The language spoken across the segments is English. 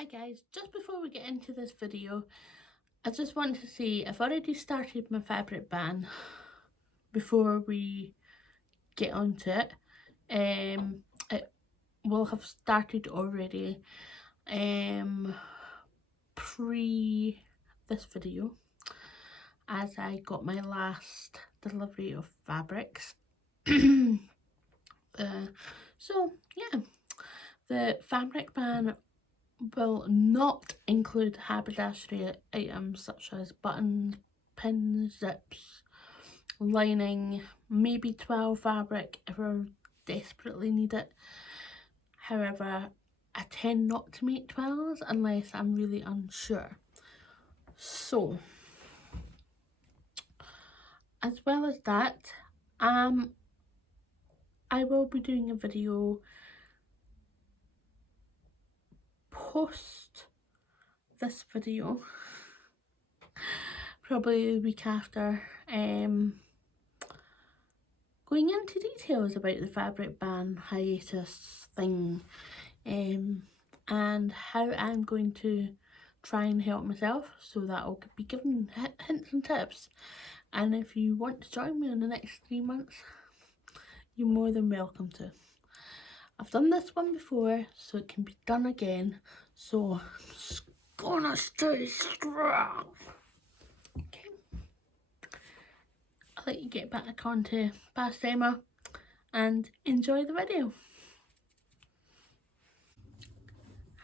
Hi guys, just before we get into this video, I just want to say I've already started my fabric ban before we get onto it. It will have started already pre this video, as I got my last delivery of fabrics. So yeah, the fabric ban will not include haberdashery items such as buttons, pins, zips, lining, maybe 12 fabric if I desperately need it. However, I tend not to make 12s unless I'm really unsure. So, as well as that, I will be doing a video post this video, probably the week after, going into details about the fabric ban hiatus thing, and how I'm going to try and help myself, so that I'll be giving hints and tips. And if you want to join me in the next 3 months, you're more than welcome to. I've done this one before, so it can be done again, so it's gonna stay strong. Okay, I'll let you get back onto past Emma and enjoy the video.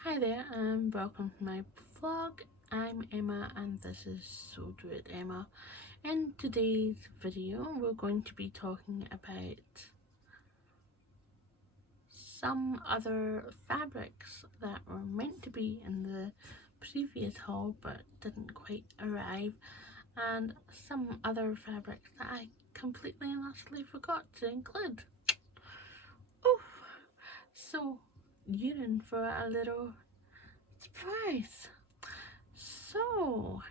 Hi there and welcome to my vlog. I'm Emma and this is So Do It Emma. In today's video we're going to be talking about some other fabrics that were meant to be in the previous haul but didn't quite arrive, and some other fabrics that I completely and utterly forgot to include. Oh, so you're in for a little surprise. So,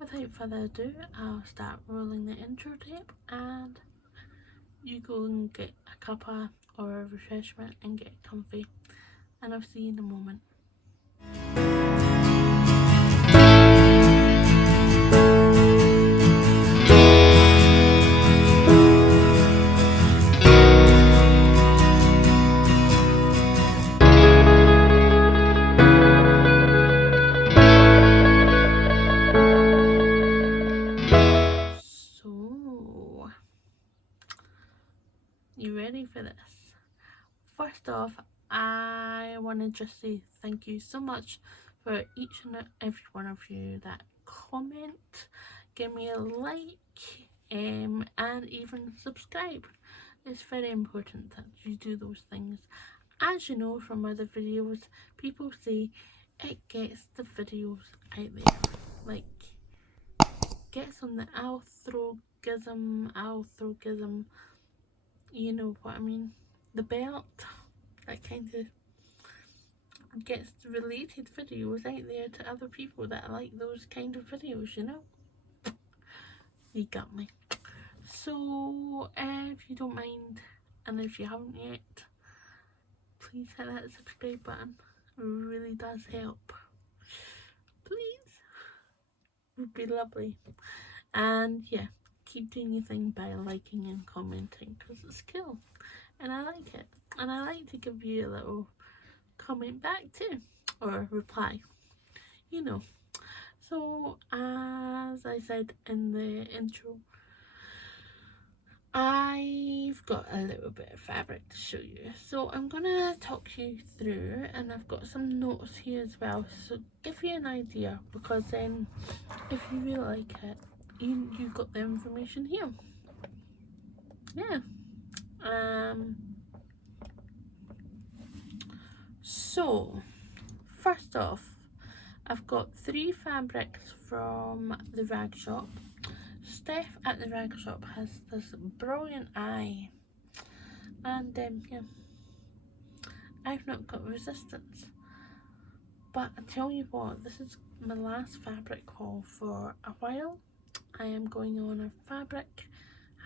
without further ado, I'll start rolling the intro tape and you go and get a cuppa or a refreshment and get comfy, and I'll see you in a moment. So, you ready for this? First off, I want to just say thank you so much for each and every one of you that comment, give me a like, and even subscribe. It's very important that you do those things. As you know from other videos, people say it gets the videos out there, like gets on the algorithm, you know what I mean, the belt, that kind of gets related videos out there to other people that like those kind of videos, you know. You got me. So if you don't mind, and if you haven't yet, please hit that subscribe button. It really does help. Please, would be lovely. And yeah, keep doing your thing by liking and commenting, because it's cool and I like it, and I like to give you a little comment back too, or reply, you know. So as I said in the intro, I've got a little bit of fabric to show you, so I'm gonna talk you through, and I've got some notes here as well, so give you an idea, because then if you really like it, you've got the information here. Yeah. So first off, I've got 3 fabrics from the rag shop. Steph at the rag shop has this brilliant eye, and yeah, I've not got resistance. But I tell you what, this is my last fabric haul for a while. I am going on a fabric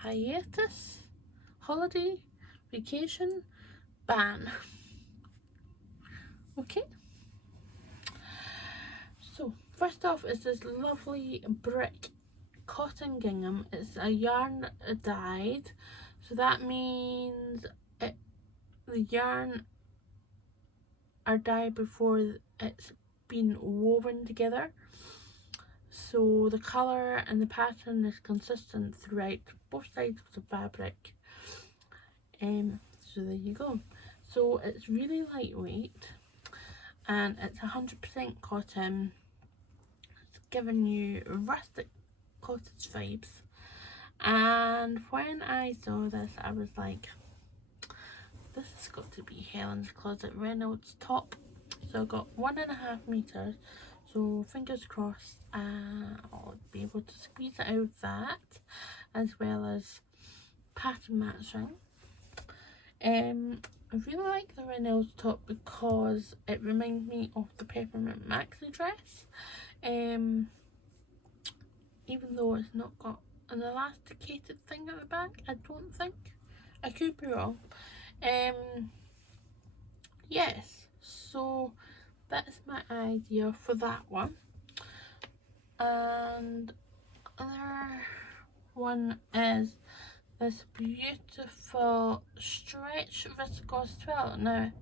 hiatus, holiday, vacation, ban. Okay. So first off is this lovely brick cotton gingham. It's a yarn dyed, so that means the yarn are dyed before it's been woven together, so the colour and the pattern is consistent throughout both sides of the fabric. So there you go. So it's really lightweight and it's 100% cotton. It's giving you rustic cottage vibes, and when I saw this I was like, this has got to be Helen's Closet Reynolds top. So I got 1.5 meters, so fingers crossed I'll be able to squeeze it out of that, as well as pattern matching. I really like the Reynolds top because it reminds me of the Peppermint Maxi dress, even though it's not got an elasticated thing at the back, I don't think. I could be wrong. Yes, so that's my idea for that one. And other one is this beautiful stretch viscose twill. Now,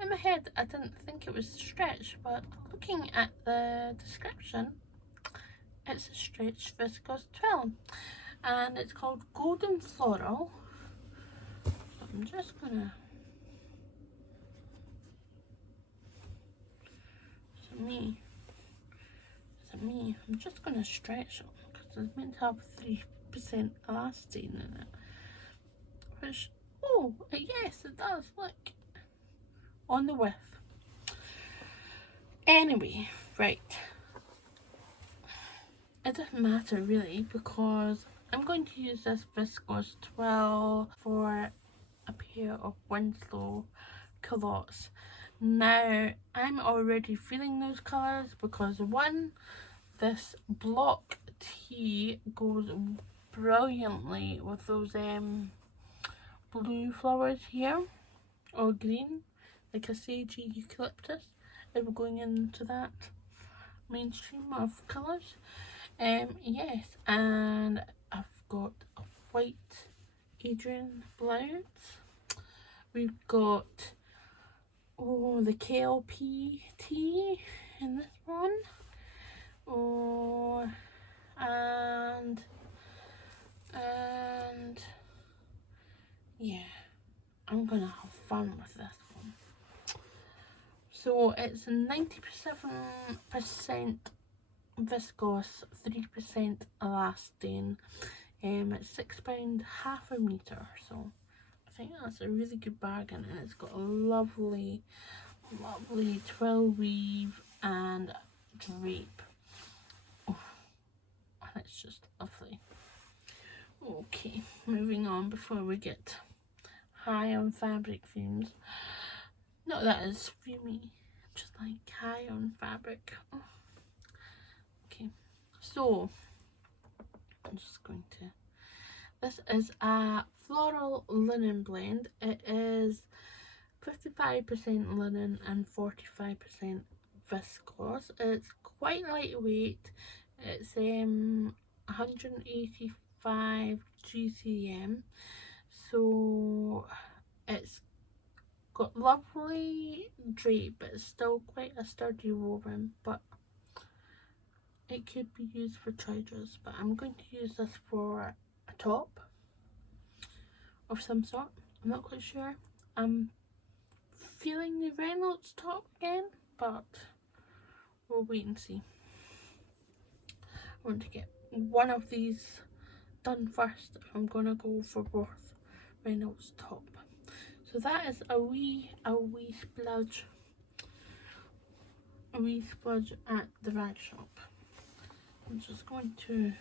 in my head I didn't think it was stretch, but looking at the description, it's a stretch viscose twill and it's called Golden Floral. So I'm just gonna, I'm just gonna stretch it because it's meant to have 3% elastine in it, which, oh yes it does, look, on the width. Anyway, right, it doesn't matter really because I'm going to use this viscose twill for a pair of Winslow culottes. Now I'm already feeling those colours because one, this block tee goes brilliantly with those blue flowers here, or green, like a sagey eucalyptus, if we're going into that mainstream of colours. Yes, and I've got a white Adrienne blouse. We've got, oh, the KLP tee in this one. Oh, and yeah, I'm gonna have fun with this one. So it's 97% viscose, 3% elastane. It's £6, half a metre, so I think that's a really good bargain, and it's got a lovely twill weave and drape. Oh, and it's just lovely. Okay, moving on before we get high on fabric fumes. Not that it's fumey, just like high on fabric. Oh. Okay, so I'm just going to, this is a floral linen blend. It is 55% linen and 45% viscose. It's quite lightweight. It's 185 GCM, so it's got lovely drape, but it's still quite a sturdy woven, but it could be used for trousers. But I'm going to use this for a top of some sort. I'm not quite sure. I'm feeling the Reynolds top again, but we'll wait and see. I want to get one of these done first if I'm gonna go for both Reynolds top. So that is a wee spludge at the rag shop. I'm just going to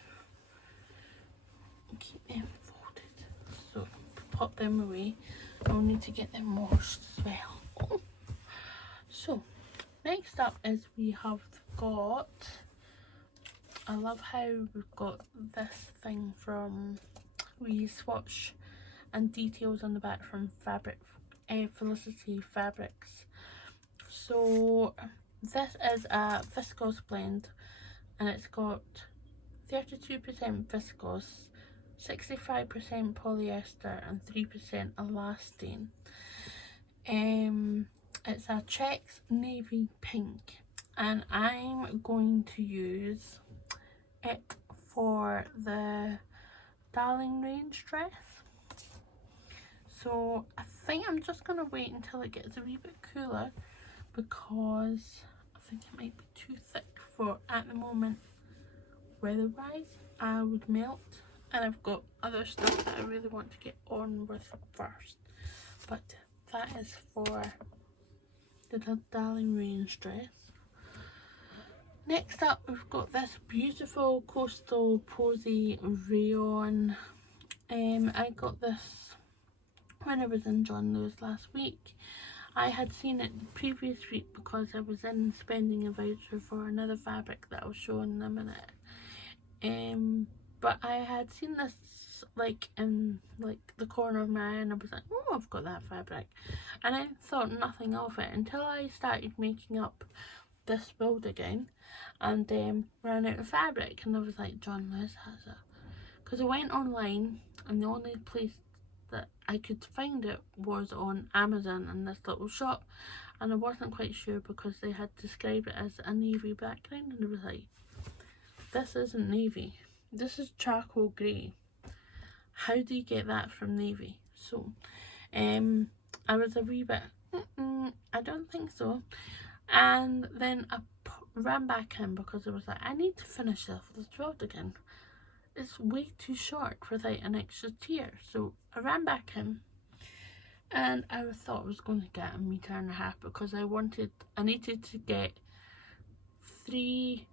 keep them folded, so pop them away. I'll need to get them washed as well. Oh. So next up is we have got, I love how we've got this thing from, we swatch and details on the back from Felicity Fabrics. So this is a viscose blend, and it's got 32% viscose, 65% polyester and 3% elastane. It's a checks navy pink, and I'm going to use it for the Darling range dress. So I think I'm just going to wait until it gets a wee bit cooler, because I think it might be too thick for, at the moment, weather-wise. I would melt, and I've got other stuff that I really want to get on with first. But that is for the Darling range dress. Next up, we've got this beautiful coastal posy rayon. I got this when I was in John Lewis last week. I had seen it the previous week because I was in spending a voucher for another fabric that I'll show in a minute. But I had seen this like in like the corner of my eye, and I was like, oh, I've got that fabric, and I thought nothing of it until I started making up this build again, and ran out of fabric, and I was like, John Lewis has it, because I went online and the only place that I could find it was on Amazon in this little shop, and I wasn't quite sure because they had described it as a navy background, and I was like, this isn't navy, this is charcoal grey. How do you get that from navy? So I was a wee bit I don't think so, and then I ran back in because I was like, I need to finish this build again. It's way too short without an extra tier. So I ran back in, and I thought I was going to get 1.5 meters because I needed to get 3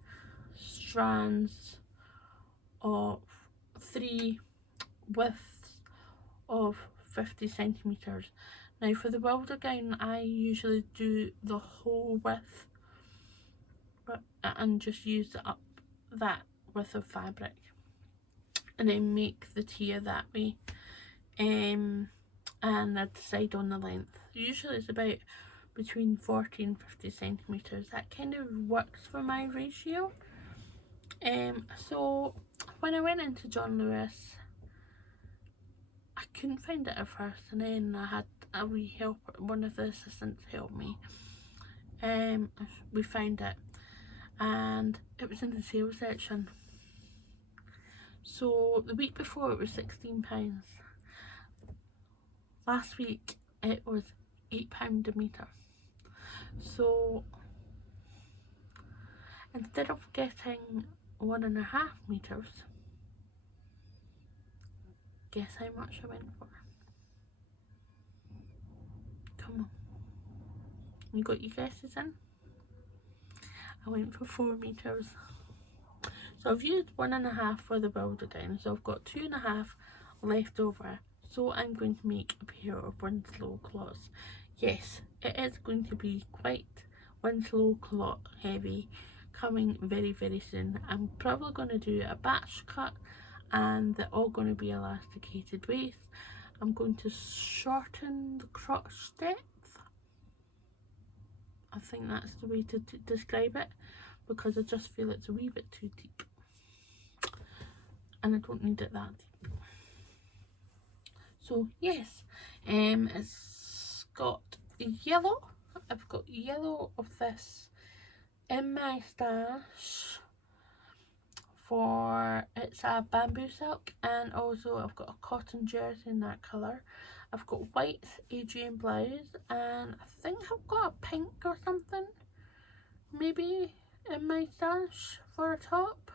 strands of 3 widths of 50 centimeters. Now for the welder gown, I usually do the whole width and just use up that width of fabric, and then make the tier that way. And I decide on the length. Usually it's about between 40 and 50 centimeters. That kind of works for my ratio. So when I went into John Lewis, I couldn't find it at first, and then I had a wee helper, one of the assistants help me. We found it, and it was in the sale section. So the week before it was £16. Last week it was £8 a metre. So instead of getting 1.5 meters, guess how much I went for? Come on, you got your guesses in? I went for 4 meters. So I've used 1.5 for the build again, so I've got 2.5 left over. So I'm going to make a pair of Winslow culottes. Yes, it is going to be quite Winslow culotte heavy, coming very, very soon. I'm probably going to do a batch cut, and they're all going to be elasticated waist. I'm going to shorten the crotch depth. I think that's the way to describe it, because I just feel it's a wee bit too deep, and I don't need it that deep. So yes, it's got yellow. I've got yellow of this in my stash for, it's a bamboo silk, and also I've got a cotton jersey in that colour. I've got white Adrienne blouse, and I think I've got a pink or something maybe in my stash for a top.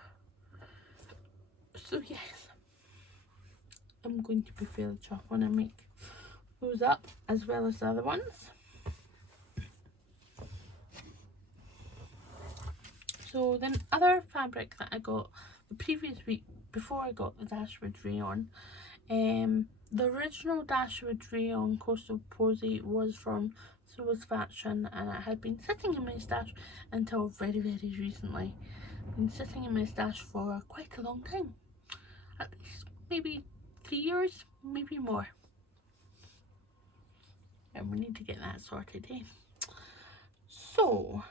So yes, I'm going to be fairly chuffed when I make those up, as well as the other ones. So then other fabric that I got the previous week before I got the Dashwood rayon, the original Dashwood rayon coastal posy was from Soul's Fashion, and it had been sitting in my stash until very, very recently. Been sitting in my stash for quite a long time, at least maybe 3 years, maybe more, and we need to get that sorted, eh? So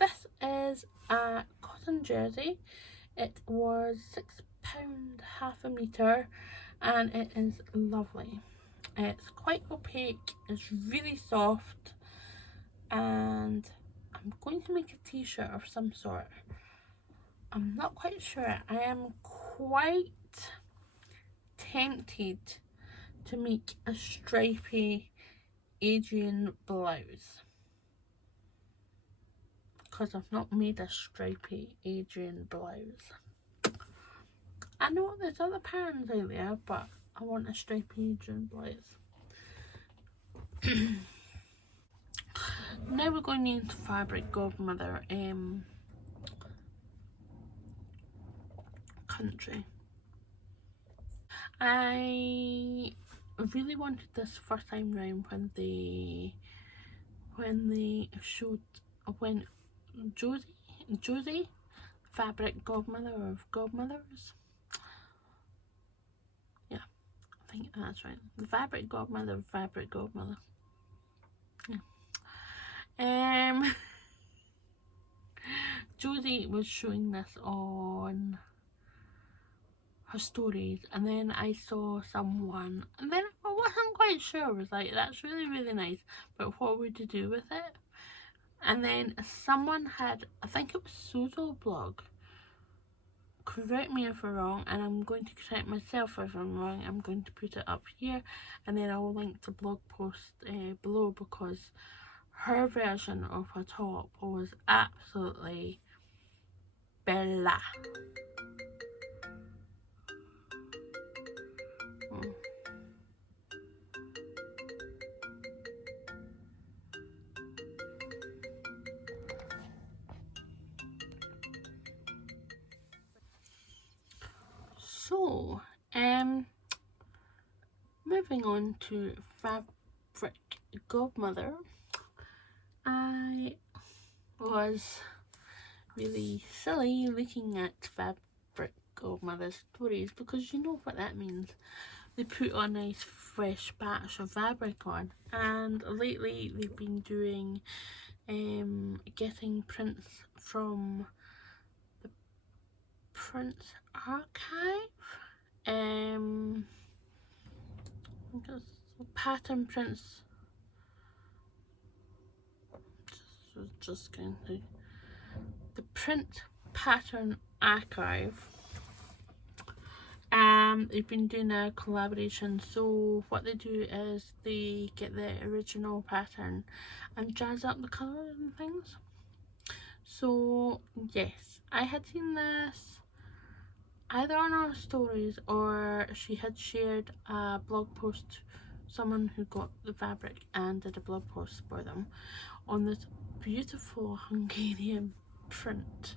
this is a cotton jersey. It was £6, half a metre, and it is lovely. It's quite opaque, it's really soft, and I'm going to make a t-shirt of some sort. I'm not quite sure. I am quite tempted to make a stripy Adrienne blouse, because I've not made a stripy Adrienne blouse. I know there's other patterns out there, but I want a stripy Adrienne blouse. Now we're going into Fabric Godmother country. I really wanted this first time round when they showed, when Josie, Fabric Godmother of Godmothers, yeah, I think that's right, the Fabric Godmother of Fabric Godmother, yeah. Josie was showing this on her stories, and then I saw someone, and then I wasn't quite sure. I was like, that's really, really nice, but what would you do with it? And then someone had, I think it was Sozo blog, correct me if I'm wrong, and I'm going to correct myself if I'm wrong. I'm going to put it up here, and then I'll link the blog post below, because her version of her top was absolutely bella. So, moving on to Fabric Godmother, I was really silly looking at Fabric Godmother stories, because you know what that means. They put a nice fresh batch of fabric on, and lately they've been doing getting prints from the print archive, pattern prints, just going to the print pattern archive. They've been doing a collaboration, so what they do is they get the original pattern and jazz up the colours and things. So yes, I had seen this either on our stories, or she had shared a blog post, someone who got the fabric and did a blog post for them on this beautiful Hungarian print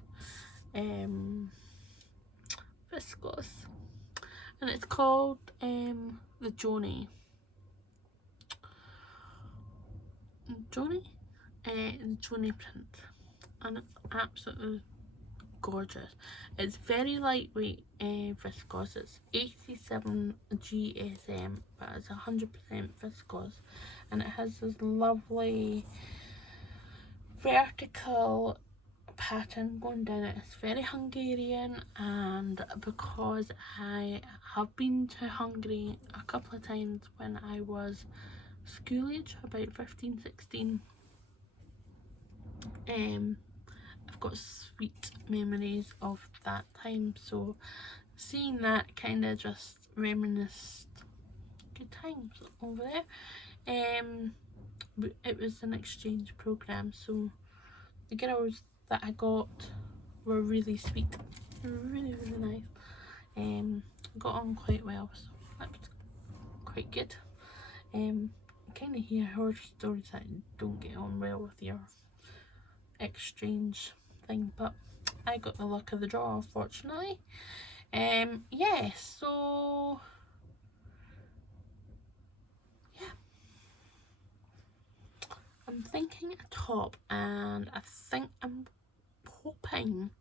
viscose, and it's called the Joni print, and it's absolutely gorgeous. It's very lightweight viscose. It's 87 GSM, but it's 100% viscose, and it has this lovely vertical pattern going down it. It's very Hungarian, and because I have been to Hungary a couple of times when I was school age, about 15, 16, I've got sweet memories of that time, so seeing that kind of just reminisced good times over there. It was an exchange program, so the girls that I got were really sweet, really, really nice. Got on quite well, so that was quite good. Kind of hear horror stories that don't get on well with your exchange thing, but I got the luck of the draw, unfortunately. Yeah, so yeah, I'm thinking a top, and I think I'm hoping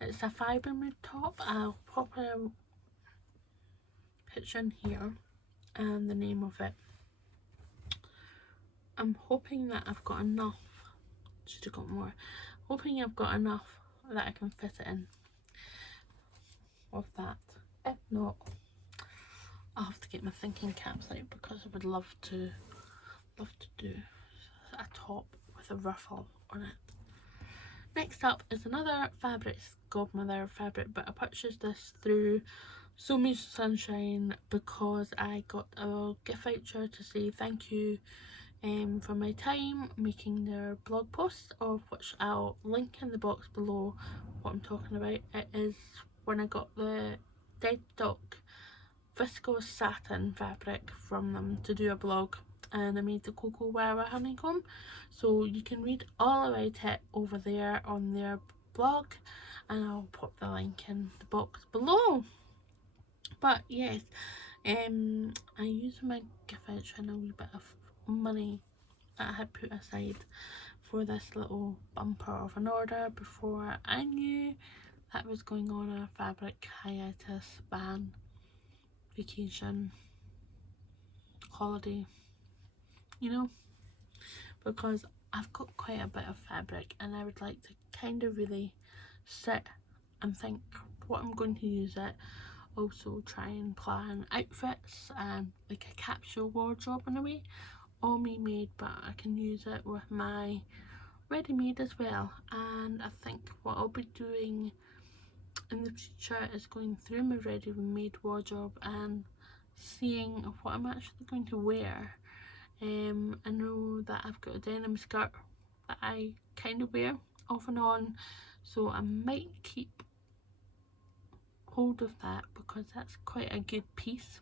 it's a Fibremood top. I'll pop a picture in here and the name of it. I'm hoping that I've got enough should have got more. Hoping I've got enough that I can fit it in with that. If not, I'll have to get my thinking caps out because I would love to do a top with a ruffle on it. Next up is another Fabrics Godmother fabric, but I purchased this through So Much Sunshine because I got a gift voucher to say thank you for my time making their blog post, of which I'll link in the box below what I'm talking about. It is when I got the dead stock viscose satin fabric from them to do a blog, and I made the Cocowawa honeycomb, so you can read all about it over there on their blog, and I'll put the link in the box below. But yes, I used my gift voucher and a wee bit of money that I had put aside for this little bumper of an order before I knew that was going on a fabric hiatus, ban, vacation, holiday, you know, because I've got quite a bit of fabric and I would like to kind of really sit and think what I'm going to use it. Also try and plan outfits and like a capsule wardrobe in a way, all me made, but I can use it with my ready-made as well. And I think what I'll be doing in the future is going through my ready-made wardrobe and seeing what I'm actually going to wear. I know that I've got a denim skirt that I kind of wear off and on, so I might keep hold of that because that's quite a good piece.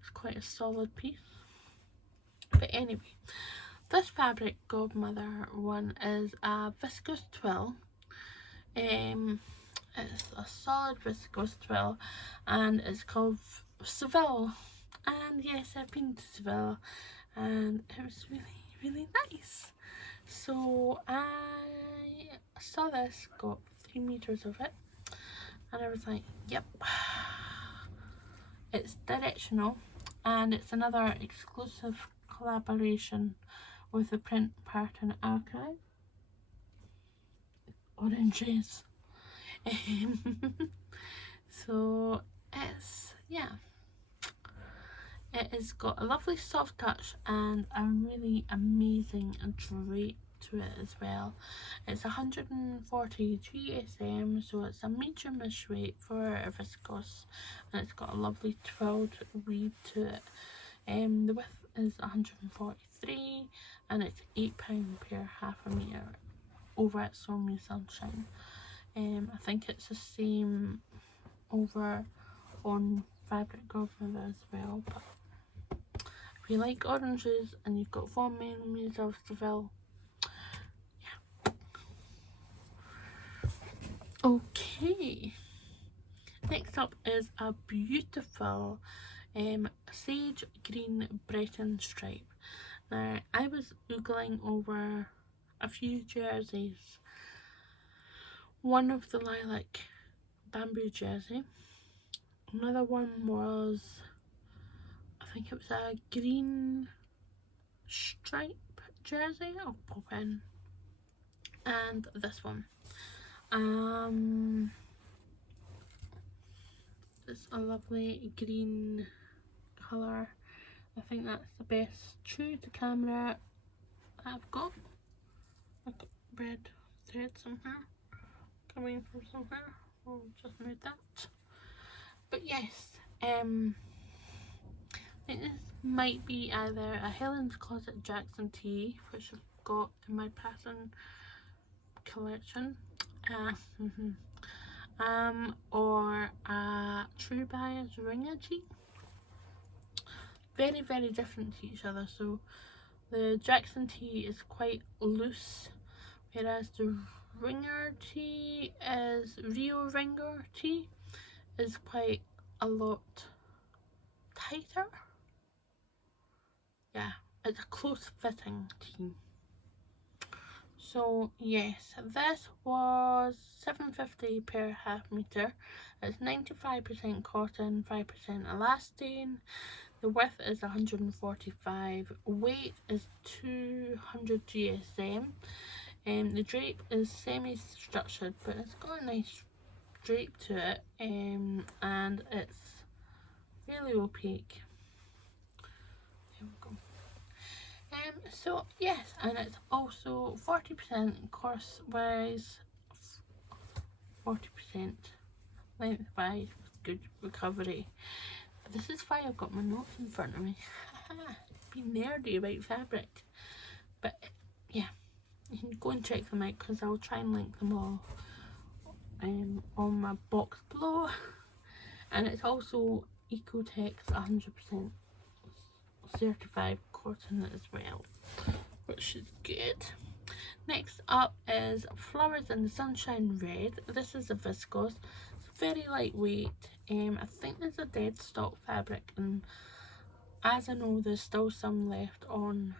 It's quite a solid piece. But anyway, this Fabric Godmother one is a viscose twill. It's a solid viscose twill and it's called Seville. And yes, I've been to Seville and it was really nice. So I saw this, got 3 meters of it, and I was like, yep. It's directional and it's another exclusive collaboration with the print pattern archive. Oranges. So it's, yeah, it has got a lovely soft touch and a really amazing drape to it as well. It's 140 GSM, so it's a medium weight for a viscose, and it's got a lovely twilled weave to it. The width is 143 and it's £8 per half a metre over at So Much Sunshine. I think it's the same over on Fabric Godmother as well, but if you like oranges and you've got 4 millimeters of Seville, yeah. Okay, next up is a beautiful sage green Breton stripe. Now, I was oogling over a few jerseys. One of the lilac bamboo jersey. Another one was, I think it was a green stripe jersey. I'll pop in. And this one. It's a lovely green colour. I think that's the best true to camera that I've got. I've got red thread somewhere coming from somewhere. I'll just move that. But yes, I think this might be either a Helen's Closet Jackson tee, which I've got in my pattern collection, or a True Bias ringer tee. Very different to each other. So the Jackson tee is quite loose, whereas the ringer tee is Rio ringer tee is quite a lot tighter. Yeah, it's a close fitting tee. So yes, this was £7.50 per half metre. It's 95% cotton, 5% elastane. The width is 145. Weight is 200 GSM. The drape is semi-structured, but it's got a nice drape to it, and it's really opaque. There we go. So yes, and it's also 40% course-wise, 40% lengthwise, with good recovery. But this is why I've got my notes in front of me. Being nerdy about fabric. But yeah, you can go and check them out because I'll try and link them all on my box below. And it's also Ecotex 100% certified cotton as well, which is good. Next up is Flowers in the Sunshine Red. This is a viscose. It's very lightweight. I think there's a dead stock fabric, and as I know, there's still some left on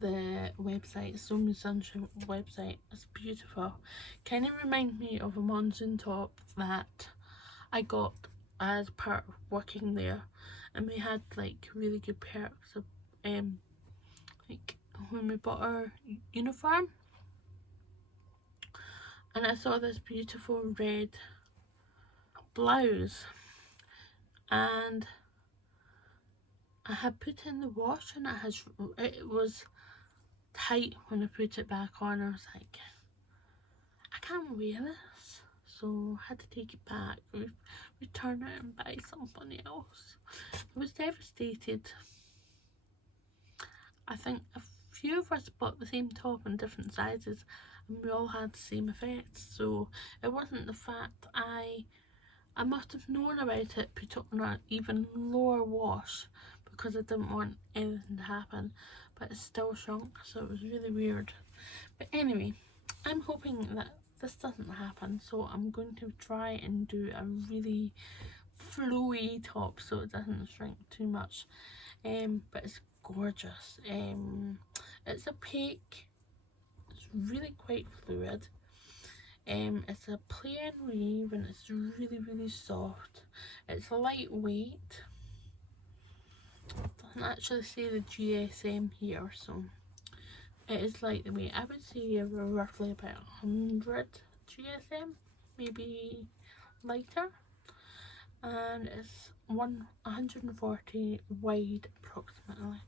the website, So Many Sunshine website. It's beautiful. Kind of reminds me of a monsoon top that I got as part of working there, and we had like really good perks of like when we bought our uniform, and I saw this beautiful red blouse, and I had put in the wash, and it was tight when I put it back on. I was like, I can't wear this, so I had to take it back, return it and buy something else. I was devastated. I think a few of us bought the same top in different sizes, and we all had the same effects, so it wasn't the fact. I must have known about it, put it on an even lower wash because I didn't want anything to happen, but it still shrunk, so it was really weird. But anyway, I'm hoping that this doesn't happen, so I'm going to try and do a really flowy top so it doesn't shrink too much. But it's gorgeous. It's opaque, it's really quite fluid. It's a plain weave, and it's really soft. It's lightweight. Doesn't actually say the GSM here, so it is lightweight. I would say roughly about 100 GSM, maybe lighter, and it's 140 wide approximately.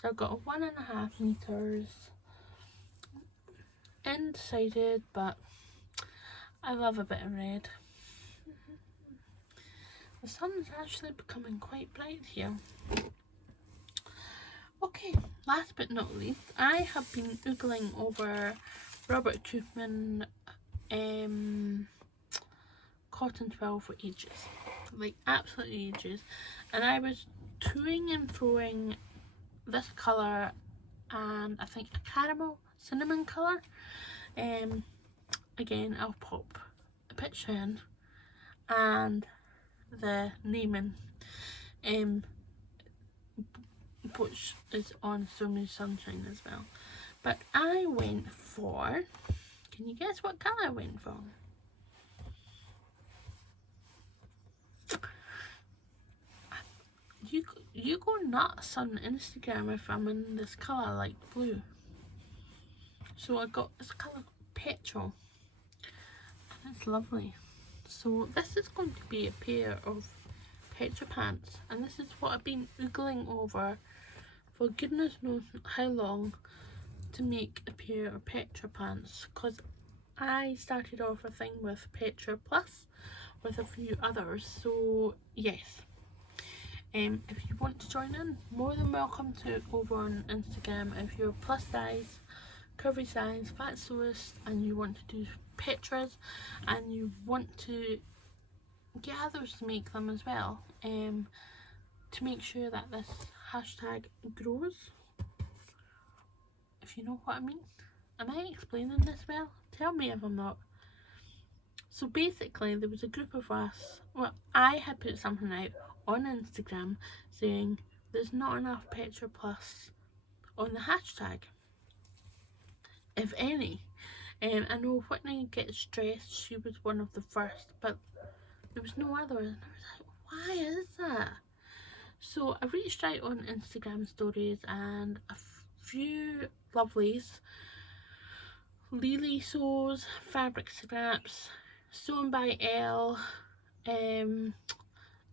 So I've got 1.5 meters undecided, but I love a bit of red. The sun's actually becoming quite bright here. Okay, last but not least, I have been oogling over Robert Koopman cotton twill for ages, like absolutely ages, and I was toing and throwing this colour and I think a caramel cinnamon colour. Again, I'll pop a picture in, and the naming, which is on So Many Sunshine as well. But I went for, can you guess what colour I went for? You go nuts on Instagram if I'm in this colour, like blue. So I got this colour petrol, and it's lovely. So this is going to be a pair of Pietra Pants, and this is what I've been oogling over for goodness knows how long to make a pair of Pietra Pants, because I started off a thing with Pietra Plus with a few others. So yes, if you want to join in, more than welcome to over on Instagram. If you're plus size, curvy size, fat sewist, and you want to do Pietras and you want to get others to make them as well, to make sure that this hashtag grows, if you know what I mean. Am I explaining this well? Tell me if I'm not. So basically there was a group of us, well, I had put something out on Instagram saying there's not enough Pietra Plus on the hashtag, if any. I know Whitney Gets Dressed, she was one of the first, but there was no other, and I was like, why is that? So I reached out on Instagram stories, and a few lovelies Lily Sews fabric scraps, sewn by Elle,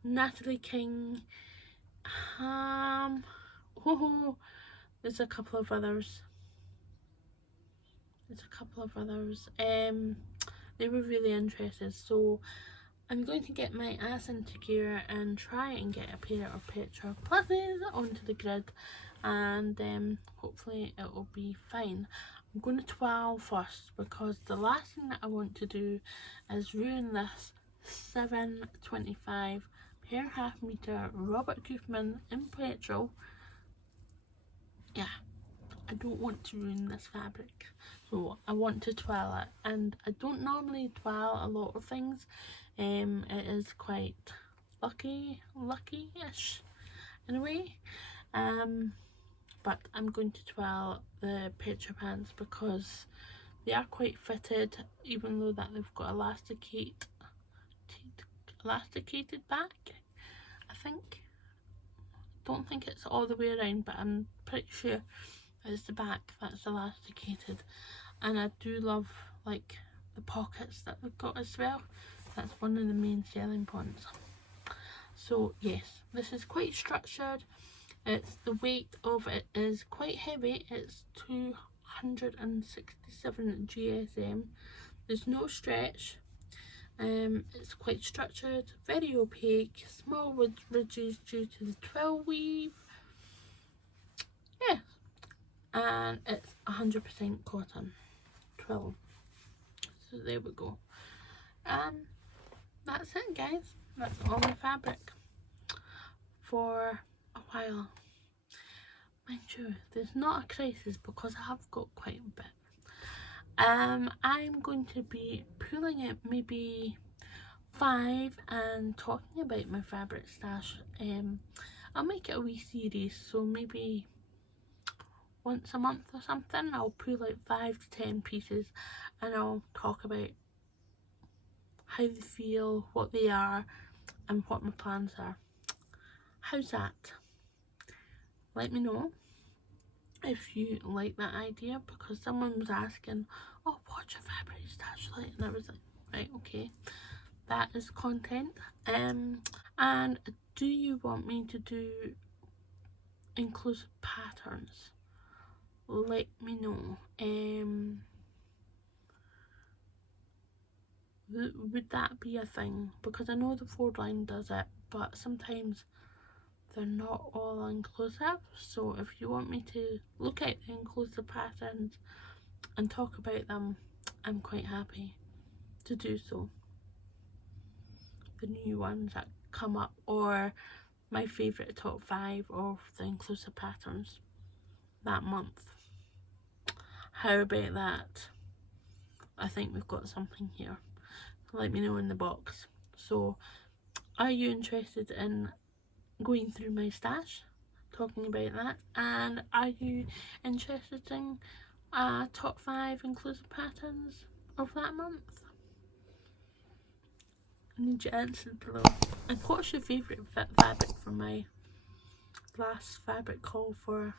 Natalie King, oh, there's a couple of others. They were really interested, so I'm going to get my ass into gear and try and get a pair of Pietra Pants onto the grid, and hopefully it will be fine. I'm going to twirl first because the last thing that I want to do is ruin this 725 1/2 meter Robert Koopman in Pietra. Yeah, I don't want to ruin this fabric, so I want to twirl it, and I don't normally twirl a lot of things. It is quite lucky-ish in a way, but I'm going to twirl the Pietra Pants because they are quite fitted, even though that they've got elasticated back, I think. Don't think it's all the way around, but I'm pretty sure it's the back that's elasticated, and I do love like the pockets that they've got as well. That's one of the main selling points. So yes, this is quite structured. The weight of it is quite heavy. It's 267 GSM. There's no stretch. It's quite structured, very opaque, small ridges due to the twill weave. Yeah, and it's 100% cotton twill. So there we go. That's it, guys. That's all my fabric for a while. Mind you, there's not a crisis because I have got quite a bit. I'm going to be pulling it maybe 5 and talking about my fabric stash. I'll make it a wee series, so maybe once a month or something I'll pull out 5 to 10 pieces and I'll talk about how they feel, what they are, and what my plans are. How's that? Let me know if you like that idea, because someone was asking, oh, what's your fabric stash like? And I was like, right, okay, that is content. And do you want me to do inclusive patterns? Let me know. Would that be a thing? Because I know the 4-line does it, but sometimes they're not all inclusive. So if you want me to look at the inclusive patterns and talk about them, I'm quite happy to do so. The new ones that come up, or my favourite top 5 of the inclusive patterns that month. How about that? I think we've got something here. Let me know in the box. So are you interested in going through my stash, talking about that? And are you interested in top 5 inclusive patterns of that month? I need your answers below. And what's your favourite fabric for my last fabric haul for